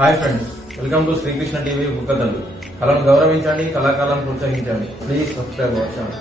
Hi friends welcome to Srikrishna TV బుక్కదండు కళను గౌరవించండి కళాకాలను ప్రోత్సహించండి. ప్లీజ్ సబ్స్క్రైబ్ అవర్ ఛానల్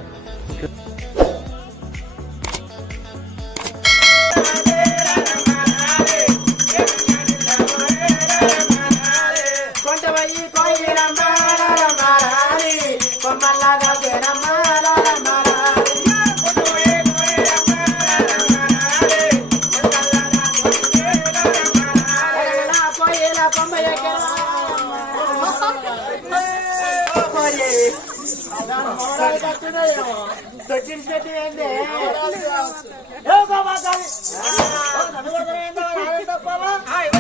না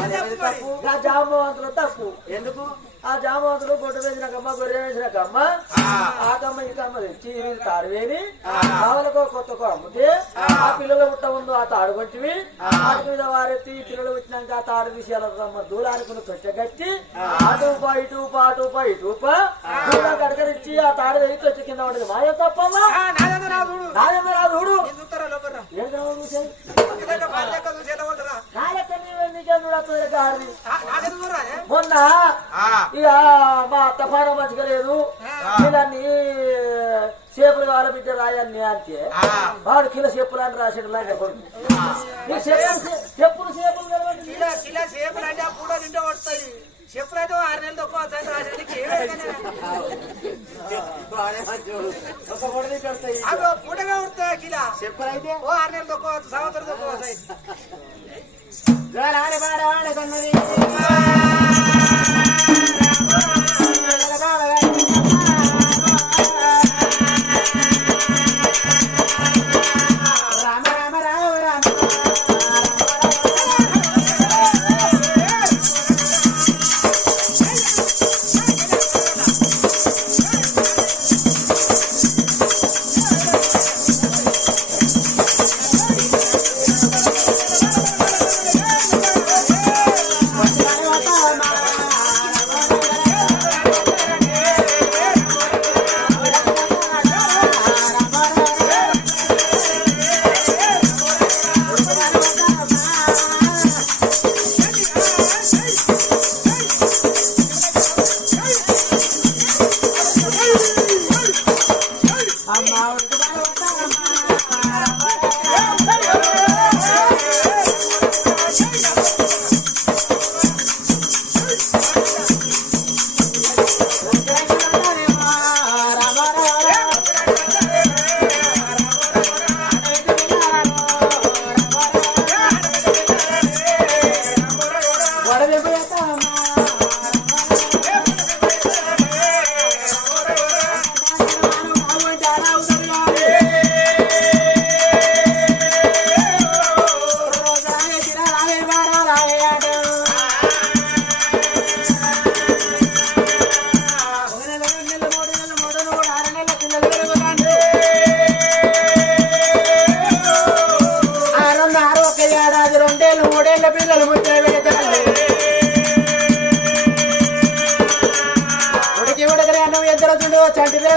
ఆ జామవంతులు తప్పు. ఎందుకు? ఆ జామవంతులు గొడ్డు వేసిన కమ్మ గొర్రె వేసిన కమ్మ ఆ. కమ్మ ఈ కమ్మ తెచ్చి వీళ్ళు తాడువేని ఆవులకో కొత్తకో అమ్మితే ఆ. పిల్లలు పుట్ట ముందు ఆ తాడు కొట్టివి వాటి మీద వారెత్తి పిల్లలు వచ్చినాక ఆ తాడు తీసి అలా కమ్మ దూరానికి తొచ్చగట్టి అటు పా ఇటు పా అటు పా ఇటు పా. కడకరిచ్చి ఆ తాడు వేసి తొచ్చి కింద పడదు. మాయ తప్పమ్మా. నాదేమో రాదు చూడు. ఏం కావాలి మొన్న ఇక మా అత్త పానం మంచిగా లేదు. వీళ్ళని సేపులు కావాలి బిడ్డ రాయన్ని అంటే వాడు కిలో చెప్పులు అని రాసాడు లాంటి కొడుకు ఈ చెప్పులు చెప్పులు చేపులు కలవండి. చెప్పులైతే ఆరు నెలలు తక్కువ పూటగా ఉడతాయి కిలా. చెప్పులు అయితే ఓ ఆరు నెలలు తక్కువ వస్తాయి సంవత్సరం తక్కువ వస్తాయి జోలాడి బాడ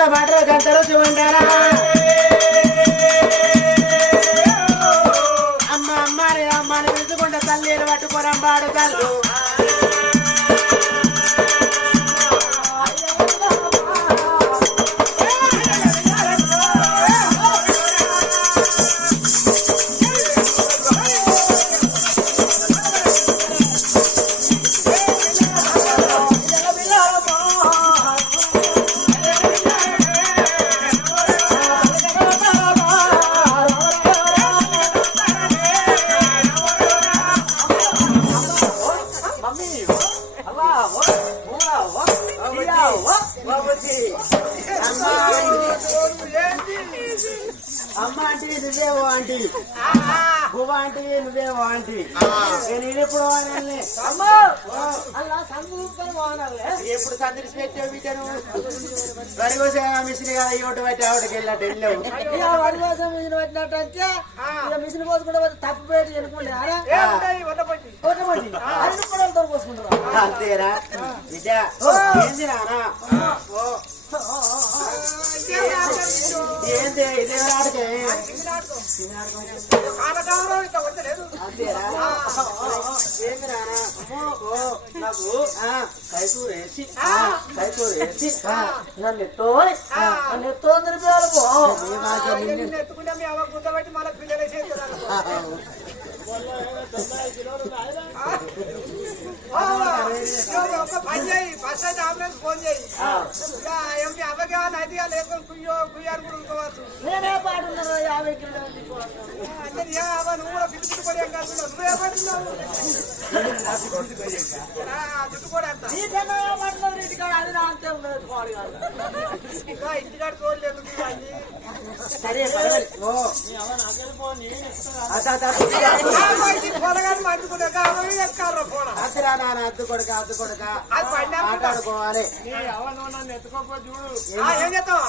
చంటి పిల్లల మాటలు పెట్టావు బిడ్డను వరి కోసం మిషన్ ఇవ్వటం ఆవిడకి వెళ్ళావు వరి కోసం మిషన్ పెట్టినట్టు అంటే ఇక మిషన్ పోసుకుంటే పోతే తప్పు పెట్టి పోసుకుంటారు అంతేరా బిడ్డ ఏంది నానా ఏంది? ఇదే నాటకే నాకు కైకూర వేసి కైకూర వేసి నన్ను ఎత్తోని నన్ను ఎత్తోని నిలిపేయాలి ఒక పని చేయి ఫస్ట్ అయితే అంబులెన్స్ ఫోన్ చేయి ఎంపీ అవ్వగా నదిగా లేకుండా కుయ్యో కుయ్యారు కూడా ఉంచుకోవచ్చు అంటే ఏ అవ్వ నువ్వు కూడా పిలుచుకు పడుతున్నావు సరే అద్దురా నాన్న అద్దు కొడుక అద్దు కొడుక. మాట్లాడుకోవాలి ఆ, ఏం చేస్తావు?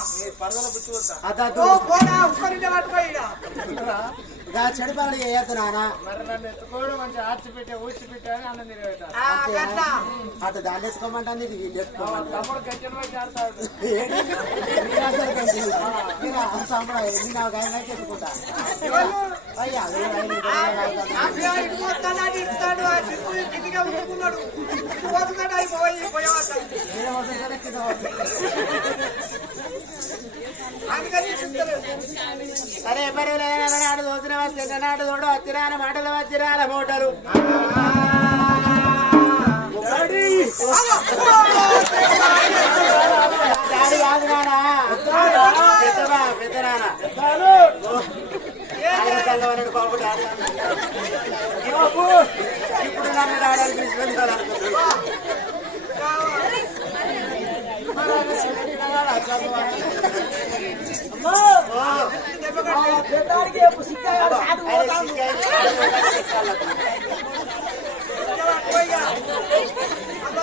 ఇక చెడు పనులు చేయొద్దు నాన్న. అటు దాన్ని ఎత్తుకోమంటుంది ఇది వీళ్ళు ఎత్తుకోమంటుంది ఏంటి? మీరు అసలు కంటే. మీరు అంత అమ్మడా, ఎన్ని నా గాయన ఎత్తుకుంటా? అయ్యా కింద. సరే పర్వాలేదు నాడు దోచిన వచ్చిన నాడు తోడు వచ్చిరాల మాటలు వచ్చిరాల మోటరు. దాడి కాదు నానా. పెద్దవా పెద్ద బాబు డాడీ ఇప్పుడు నన్ను డాడీ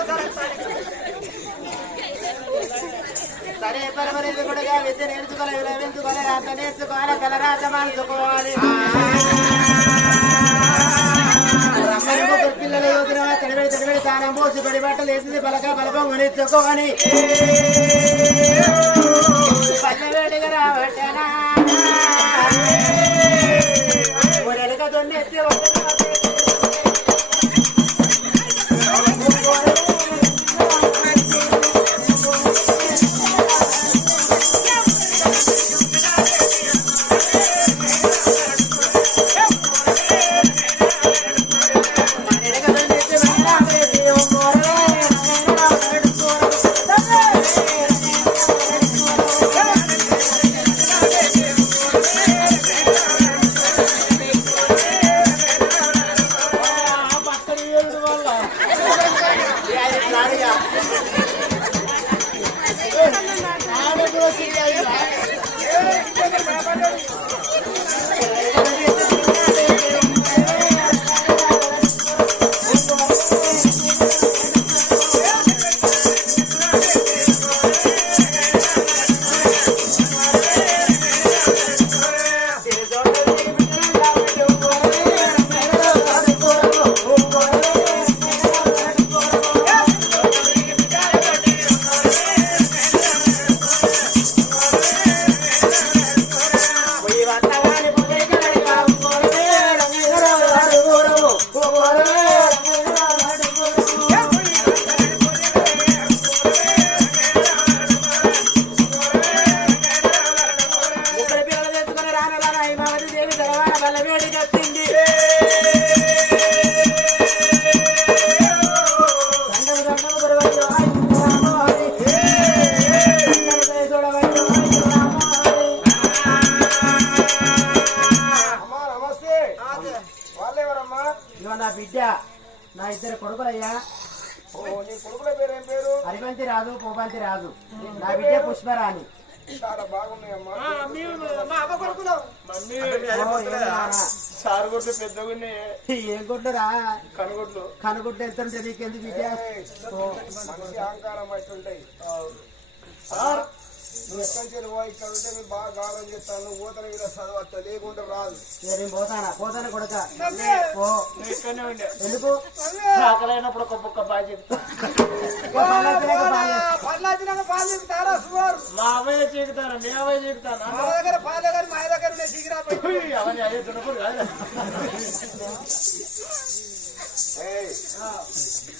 సరే, సరే. సరే పరమరేది కూడా విద్య నేర్చుకోవాలి విలవించుకోవాలి రాత నేర్చుకోవాలి తలరాత మార్చుకోవాలి రమ్మని ముగ్గురు పిల్లలు యోగిన తడిబడి తడిబడి తానం పోసి పడి బట్టలు వేసింది బలక బలపం కొనిచ్చుకోని పల్లెవేడిగా రావటనా దొన్నెత్తి కనుగొట్లు కనుగుడ్డు ఎంత ఉంటుంది నీకెందుకు బిడ్డ నువ్వు ఎక్కడి నుంచి ఇక్కడ ఉంటే మీరు బాగా గాలం చేస్తాను. నువ్వు పోతాను ఇలా చదవత్తా లేకుంటే రాదు. నేను పోతానా? పోతాను కొడక? పో. ఇక్కడనే ఉండే. ఎందుకు? ఆకలైనప్పుడు ఒక బుక్క బాగా చెప్తా. మా అవ్వయ్య చీకుతాను మీ అవ్వయ్య చీకుతాను మా దగ్గర పాలు దగ్గర మా దగ్గర పోయి అవన్నీ అయ్యే దున్నప్పుడు కాదు.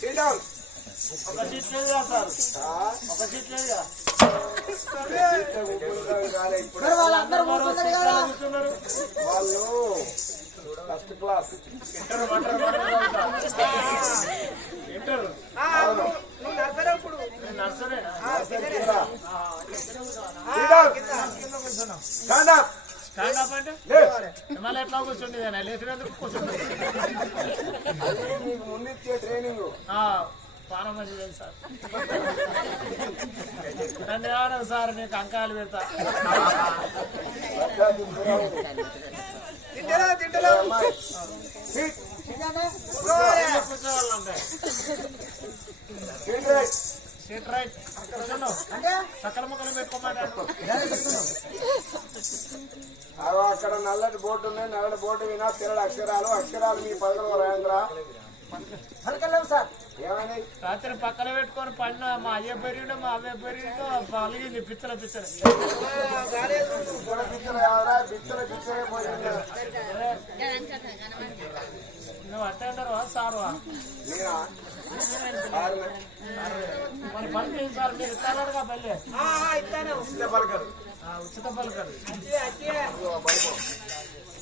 Sit down. ఒక సీట్ లేదు సార్ ఒక సీట్ లేదు వాళ్ళందరూ కూర్చున్నారు వాళ్ళు ఫస్ట్ క్లాస్ ఇంటర్ ఇంటర్ మళ్ళీ ఎట్లా కూర్చుండేది లేచినందుకు కూర్చుంటుంది ట్రైనింగ్ లేదు సార్. మీకు అంకాలు పెడతా? సీట్ రైట్ సకల ముక్కలు పెట్టుకోమంటాడు అక్కడ నల్లటి బోర్డు ఉన్నాయి నల్లటి బోర్డు వినా తెల్లటి అక్షరాలు. అక్షరాలు మీ పదకొండు రాయంద్ర రాత్రి పక్కన పెట్టుకొని పడిన మా అయ్య పెరిగిన మా అవ్వ పెరిగిన పలిగింది పిచ్చల పిచ్చల. నువ్వు అటెండర్ వా సార్. మరి చేయండి సార్? మీరు ఇస్తారుగా పల్లె? చిన్న పలకరు ఉచిత పలకరు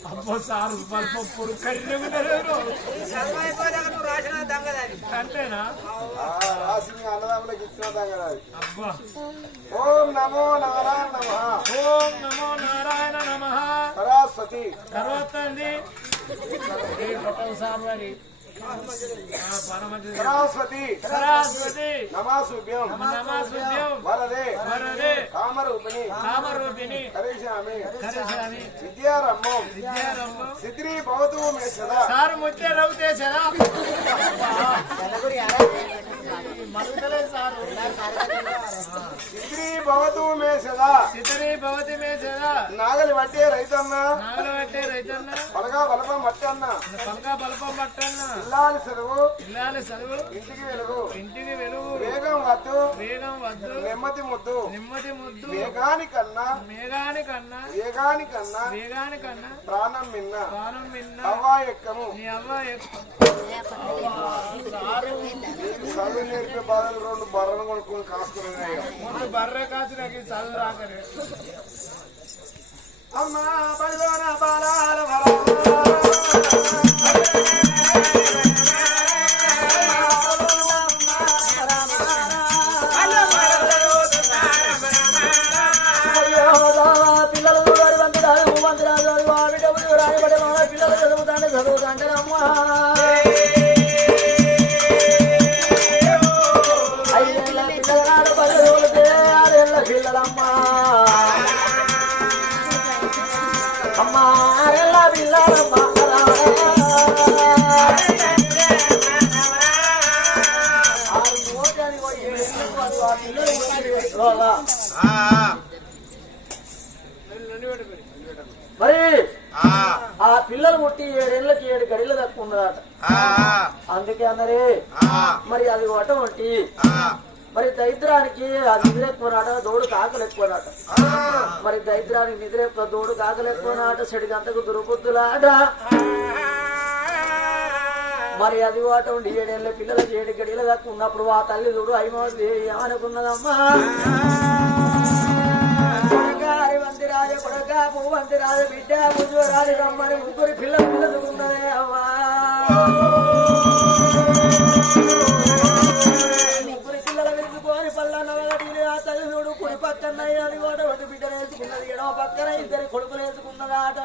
అబ్బో సార్ పల్పప్పుడు అంతేనా ఇచ్చిన. అబ్బా ఓం నమో నారాయణ నమ ఓం నమో నారాయణ నమ. సరస్వతి తర్వాత అండి? ఈ గొప్ప సార్ మరి? సరస్వతి. సరస్వతి నమాసుభ్యం నమాసుద్యం వరదే. వరదే. కామరూపిణి. విద్యారంభం. విద్యారంభం. సిద్రి భవతు మే సదా. సార్ ముచ్చే ఎల్లగురి మరుగుతలేదు సార్. భవతు మే సదా. సిద్ధరి భవతి మే సదా. నాగలి పట్టే రైతన్న. నాగలు పట్టే రైతన్న. పలగా బలపం మట్టన్న పలకా బల్పం పట్టన్న. ఇల్లాలి సెలవు. ఇల్లాలి చదువు ఇంటికి వెలుగు. ఇంటికి వెలుగు. వేగం వద్దు. వేగం వద్దు. నెమ్మది ముద్దు. నెమ్మది ముద్దు. వేగానికన్నా మేఘానికన్నా వేగానికన్నా వేగానికన్నా ప్రాణం మిన్న. ప్రాణం విన్నా హవా ఎక్కము. నీ అవ్వ ఎక్కు- చదువు నేర్పే బాధలు రెండు బర్రలు కొనుక్కొని కాసుకున్నాయి ముందు బర్రె కాచి నాకు చదువు రాకరే అమ్మా బడిలోన బాలా. ఆ. పిల్లలు పుట్టి ఏడేళ్ళకి ఏడు గడిలు తక్కువ ఉన్నదట అందుకే అన్నరే మరి అది అటువంటి మరి దరిద్రానికి అది నిద్ర ఎక్కువ నాట దోడు కాకలు ఎక్కువ నాట మరి దరిద్రానికి నిద్ర ఎక్కువ దోడు కాకలు ఎక్కువ నాట చెడిగంతకు దురుబుద్ధులాట. మరి అది అటువంటి ఏడేళ్ళ పిల్లలకి ఏడు గడియలు దాకా ఉన్నప్పుడు ఆ తల్లి చూడు అయిమోది ఏమనుకున్నదమ్మా వంది వంతిరాజ కొడక పువ్వంతిరాజ బిడ్డ ముజురాలి రమ్మని ముగ్గురు పిల్లలు పిల్లలుకున్నదే అవ్వా ముగ్గురు పిల్లల విరుచుకొని పల్ల నవగడిని ఆ తల్లి చూడు కుడి పక్కన అది ఒకటి బిడ్డ వేసుకున్నది ఎడవ పక్కన ఇద్దరు కొడుకులు వేసుకున్నదాట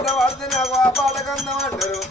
పాట పాడితే నాకు ఆ పాట కందం అంటారు.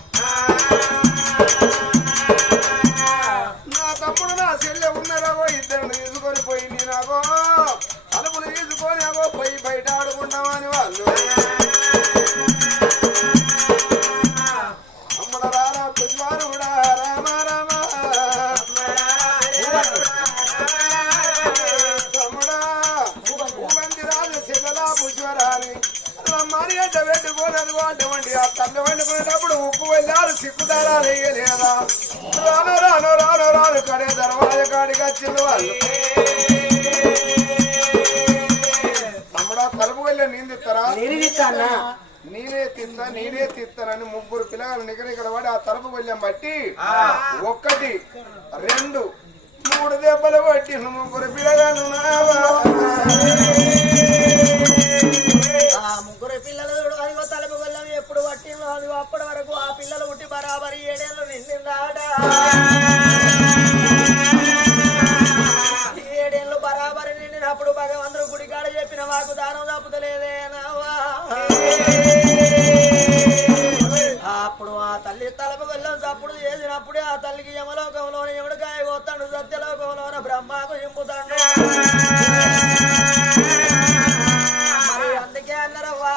నేనే తిత్తా నేనే తిత్తానని ముగ్గురు పిల్లగాలు నిగర ఇక్కడ పడి ఆ తలుపు వెళ్ళాం బట్టి ఒక్కటి రెండు మూడు దెబ్బలు పట్టి ముగ్గురు. ఆ ముగ్గురు పిల్లలు అదిగో తలుపు వెళ్ళం ఎప్పుడు అదిగో అప్పటి వరకు ఆ పిల్లలు పుట్టి బరాబరి ఏడేళ్ళు నిండిందాట ఏడేళ్ళు బరాబరి నిండినప్పుడు భగవంతుడు గుడికాడ చెప్పిన మాకు దానం తప్పుతలేదే నావా అప్పుడు ఆ తల్లి తలపు వెళ్ళం చప్పుడు చేసినప్పుడే ఆ తల్లికి యమలోకంలోని ఎవడు పోతాడు? సత్యలోకంలోన బ్రహ్మకు ఇంపుతాడు మరి అందుకే అన్నారవ్వా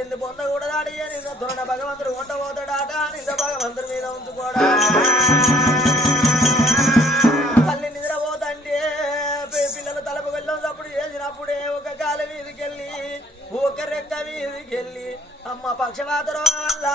ఎందు పొందకూడదాడి నిజ భగవంతుడు వంట పోతాడాట నింద భగవంతుడి మీద ఉంచుకోడా? ఒక రెక్క అమ్మ పక్షపాతరం వల్ల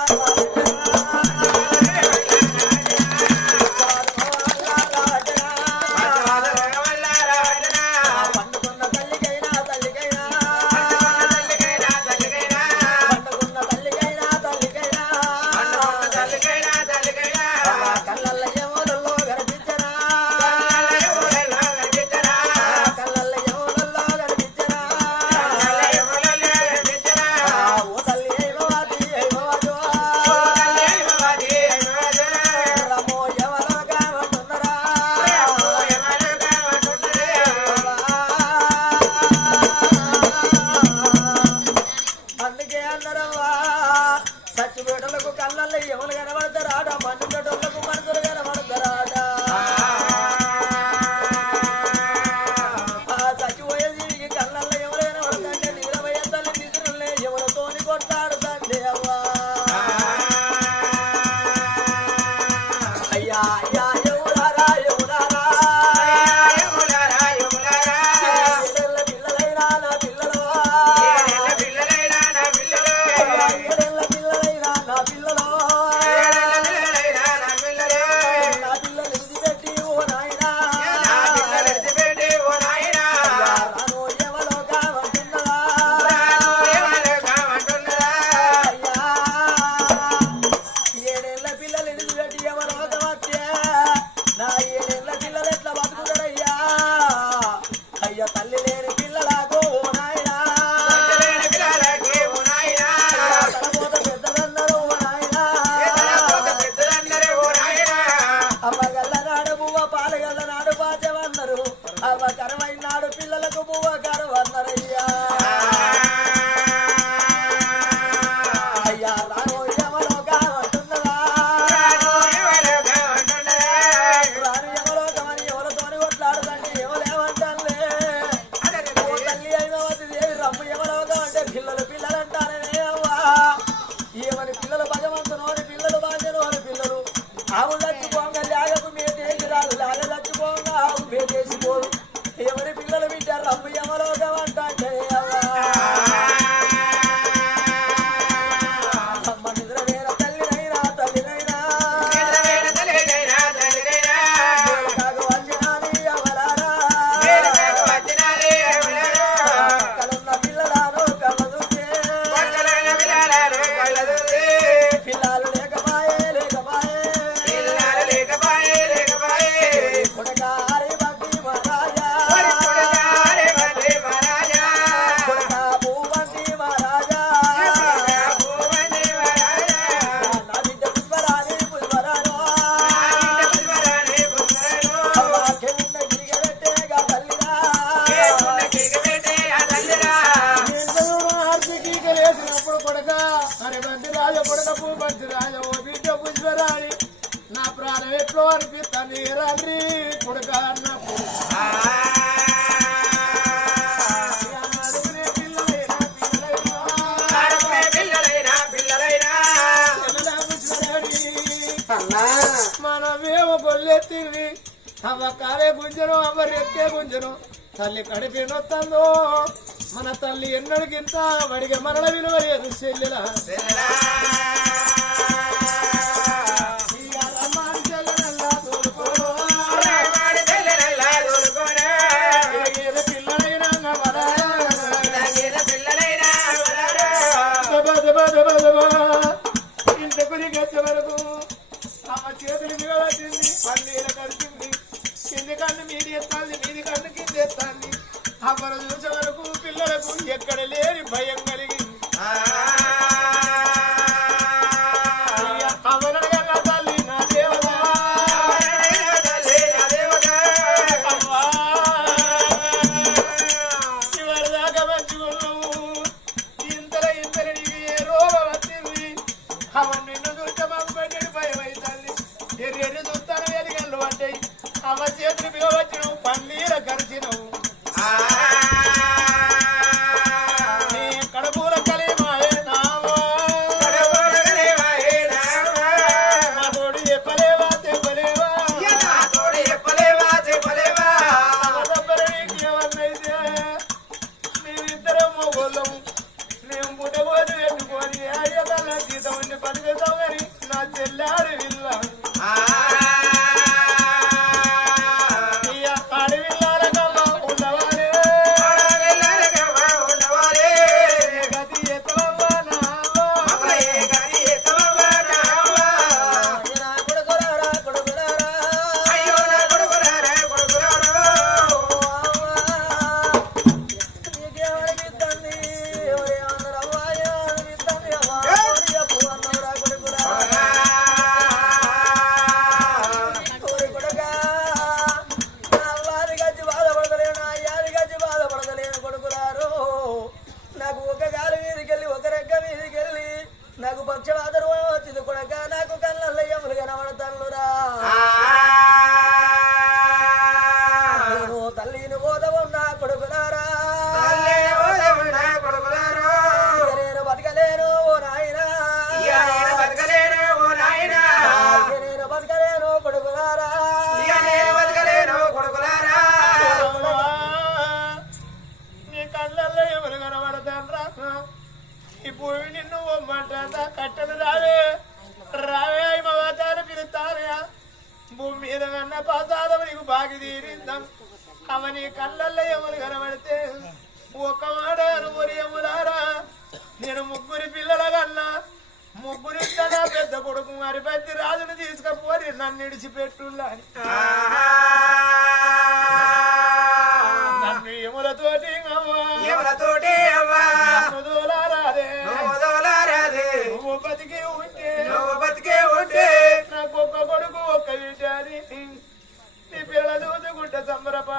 కాలే గుంజను అమ్మ రెక్కే గుంజను. తల్లి కడిపినొత్తందో మన తల్లి ఎన్నడికింత వడిగ మరణ విలువ లేదు చెల్లెలా. అవన్నీ నిన్ను చూస్తే మాకు పెట్టేది భయం అవుతుంది ఎర్రెర్రి చూస్తాను ఎదిగల్లు అంటే అమ్మ చేతులు బిగవచ్చిన పన్నీర కర్ర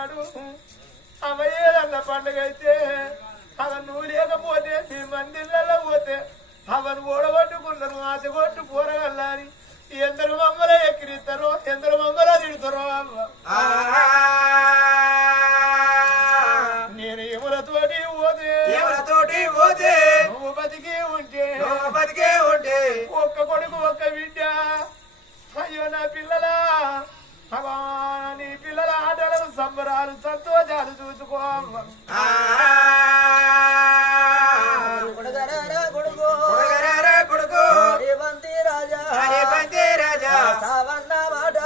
అన్నాడు అవయేదన్న పండుగ అయితే అలా నువ్వు లేకపోతే మీ మందిళ్ళలో పోతే అవను ఓడగొట్టుకుంటారు ఆశగొట్టు కూరగల్లారి ఎందరు మమ్మల ఎక్కిరిస్తారో ఎందరు మమ్మల తిడతారో నేను ఎవరతోటి పోతే ఎవరతోటి పోతే ఉపతికి బతికి ఉంటే ఉపతికే బతికే ఉంటే ఒక్క కొడుకు ఒక్క బిడ్డ. అయ్యో నా పిల్లలా అలా నీ పిల్లల ఆటలు సంబరాలు సంతోషాలు చూసుకో కొడుకు. రేవంతి రాజా. రేవంతి రాజా. సావన్న మాట